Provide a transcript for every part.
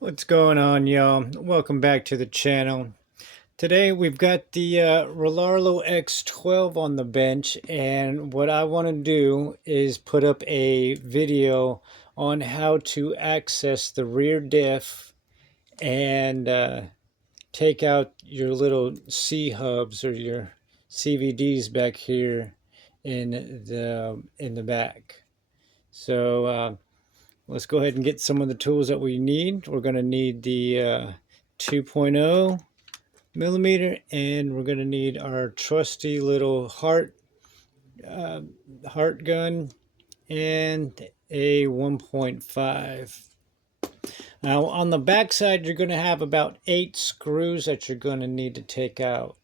What's going on, y'all? Welcome back to the channel. Today we've got the Rlarrlo X12 on the bench, and what I want to do is put up a video on how to access the rear diff and take out your little C hubs or your CVDs back here in the back. So let's go ahead and get some of the tools that we need. We're going to need the 2.0 millimeter, and we're going to need our trusty little heart gun and a 1.5. Now on the back side, you're going to have about 8 screws that you're going to need to take out.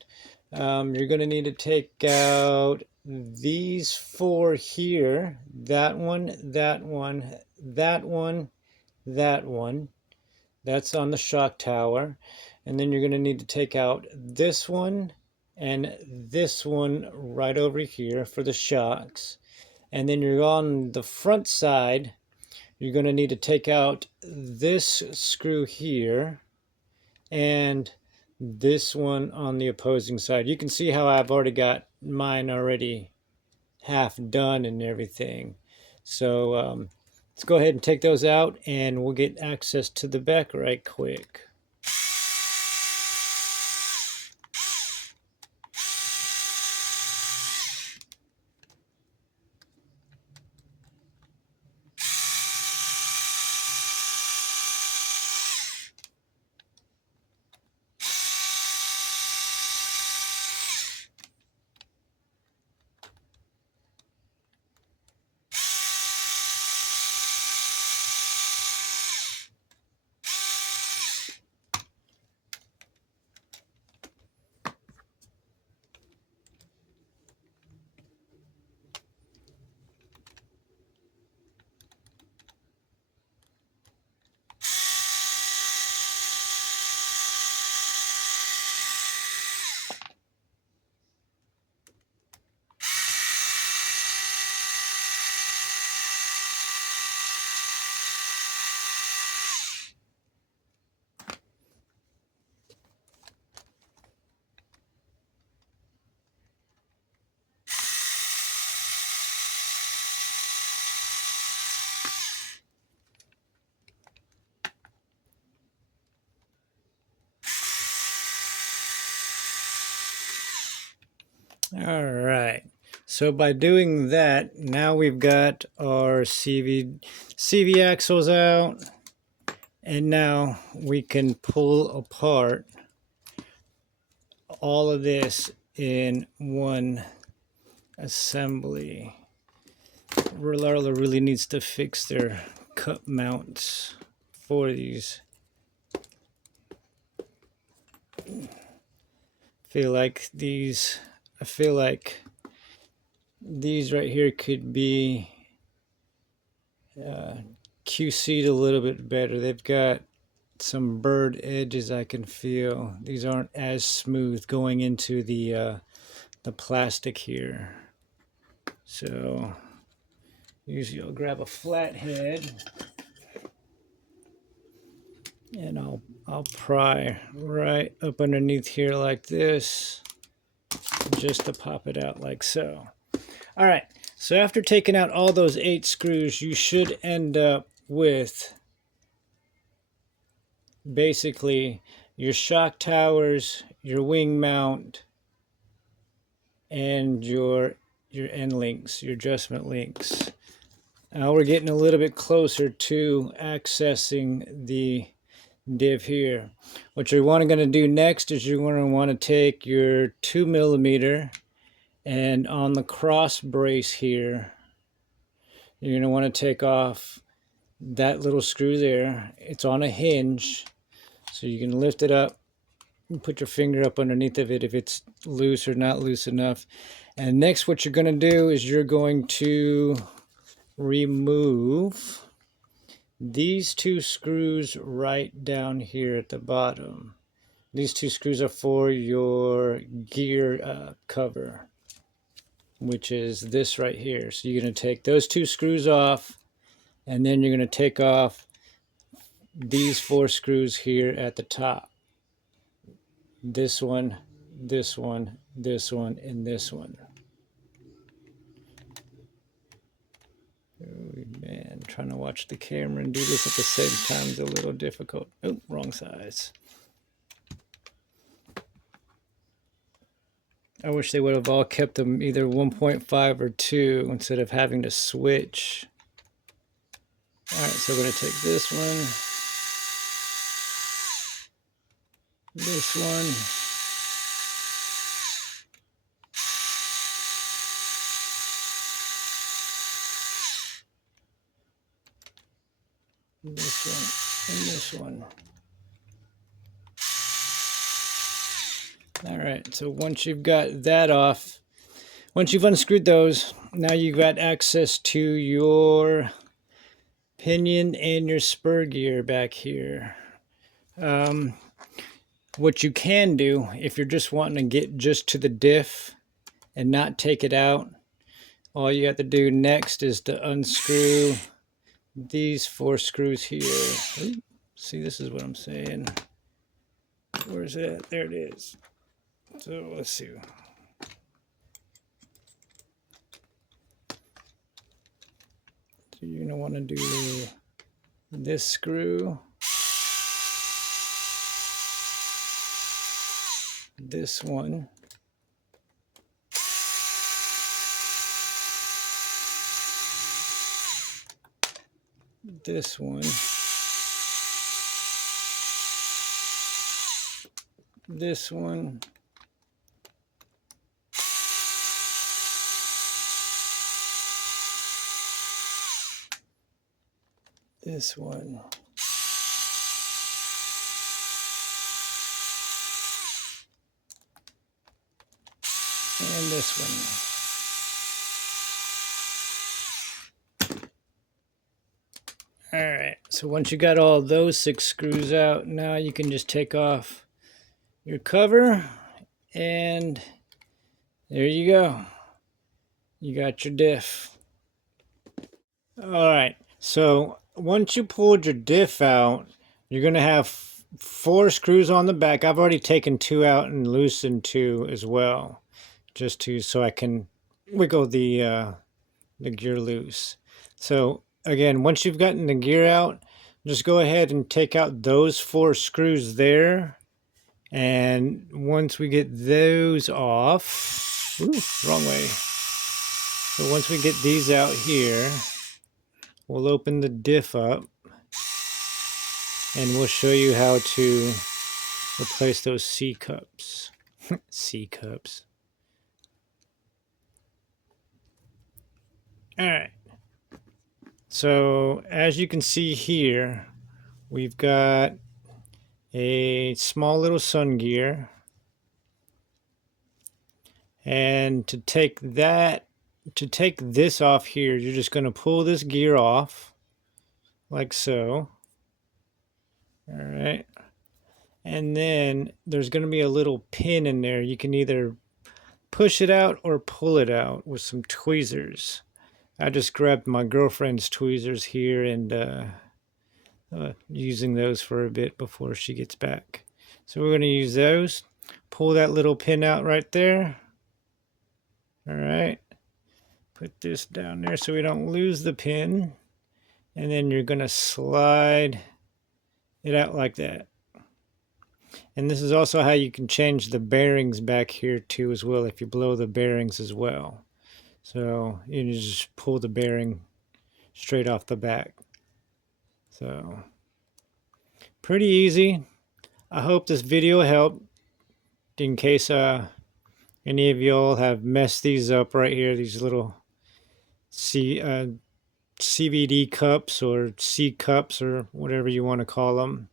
You're going to need to take out these 4 here, that one, that one, that one, that one. That's on the shock tower. And then you're going to need to take out this one and this one right over here for the shocks. And then you're on the front side, you're going to need to take out this screw here and this one on the opposing side. You can see how I've already got mine already half done and everything. So let's go ahead and take those out, and we'll get access to the back right quick. All right. So by doing that, now we've got our CV axles out, and now we can pull apart all of this in one assembly. Rlarrlo really needs to fix their cup mounts for these. I feel like these right here could be QC'd a little bit better. They've got some burred edges I can feel. These aren't as smooth going into the plastic here. So usually I'll grab a flathead and I'll pry right up underneath here like this, just to pop it out like so. All right, so after taking out all those 8 screws, you should end up with basically your shock towers, your wing mount, and your end links, your adjustment links. Now we're getting a little bit closer to accessing the div here. What you're going to do next is you're going to want to take your 2 millimeter, and on the cross brace here, you're going to want to take off that little screw there. It's on a hinge, so you can lift it up and put your finger up underneath of it if it's loose or not loose enough. And next, what you're going to do is you're going to remove these 2 screws right down here at the bottom. These 2 screws are for your gear cover, which is this right here. So you're going to take those 2 screws off, and then you're going to take off these 4 screws here at the top. This one, this one, this one, and this one. Oh, man, trying to watch the camera and do this at the same time is a little difficult. Oh, wrong size. I wish they would have all kept them either 1.5 or 2 instead of having to switch. All right, so we're going to take this one, this one, this one, and this one. All right, so once you've got that off, once you've unscrewed those, now you've got access to your pinion and your spur gear back here. What you can do, if you're just wanting to get just to the diff and not take it out, all you have to do next is to unscrew these 4 screws here. Ooh, see, this is what I'm saying. Where's it? There it is. So let's see. So you're going to want to do this screw, this one, this one, this one, this one, and this one. All right, so once you got all those 6 screws out, now you can just take off your cover, and there you go. You got your diff. All right, so once you pulled your diff out, you're going to have 4 screws on the back. I've already taken 2 out and loosened 2 as well, just so I can wiggle the gear loose. So again, once you've gotten the gear out, just go ahead and take out those 4 screws there. And once we get those off, ooh, wrong way. So once we get these out here, we'll open the diff up and we'll show you how to replace those C cups. C cups. All right. So as you can see here, we've got a small little sun gear, and to take this off here, you're just going to pull this gear off like so. All right, and then there's going to be a little pin in there. You can either push it out or pull it out with some tweezers. I just grabbed my girlfriend's tweezers here and using those for a bit before she gets back. So we're going to use those. Pull that little pin out right there. All right. Put this down there so we don't lose the pin. And then you're going to slide it out like that. And this is also how you can change the bearings back here too as well, if you blow the bearings as well. So you just pull the bearing straight off the back. So pretty easy. I hope this video helped in case any of y'all have messed these up right here, these little CVD cups or C cups or whatever you want to call them.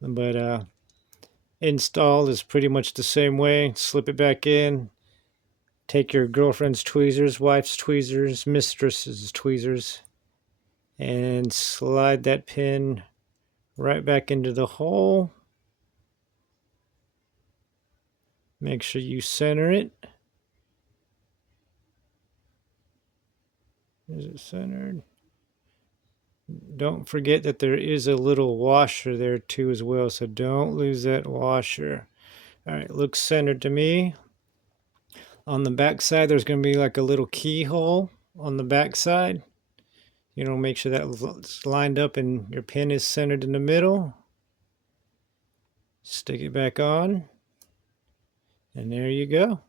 But install is pretty much the same way. Slip it back in. Take your girlfriend's tweezers, wife's tweezers, mistress's tweezers, and slide that pin right back into the hole. Make sure you center it. Is it centered? Don't forget that there is a little washer there too as well, so don't lose that washer. All right, looks centered to me. On the back side, there's going to be like a little keyhole on the back side. You know, make sure that's lined up and your pin is centered in the middle. Stick it back on. And there you go.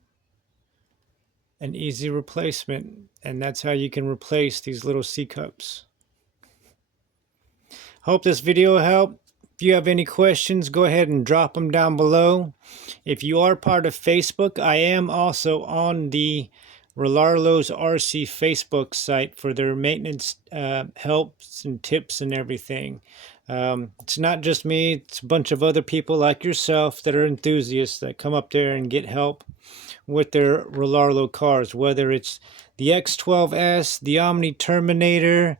An easy replacement. And that's how you can replace these little C-cups. Hope this video helped. If you have any questions, go ahead and drop them down below. If you are part of Facebook, I am also on the Rlarlo's RC Facebook site for their maintenance helps and tips and everything. It's not just me, it's a bunch of other people like yourself that are enthusiasts that come up there and get help with their Rlarlo cars, whether it's the X12s, the Omni Terminator,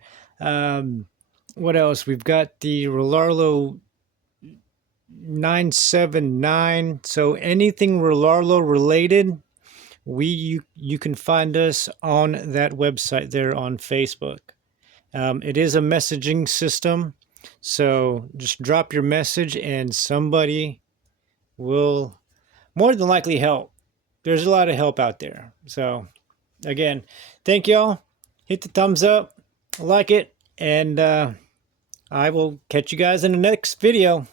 what else? We've got the Rlarlo 979. So anything Rlarlo related, you can find us on that website there on Facebook. It is a messaging system, so just drop your message and somebody will more than likely help. There's a lot of help out there. So again, thank y'all. Hit the thumbs up, like it, and I will catch you guys in the next video.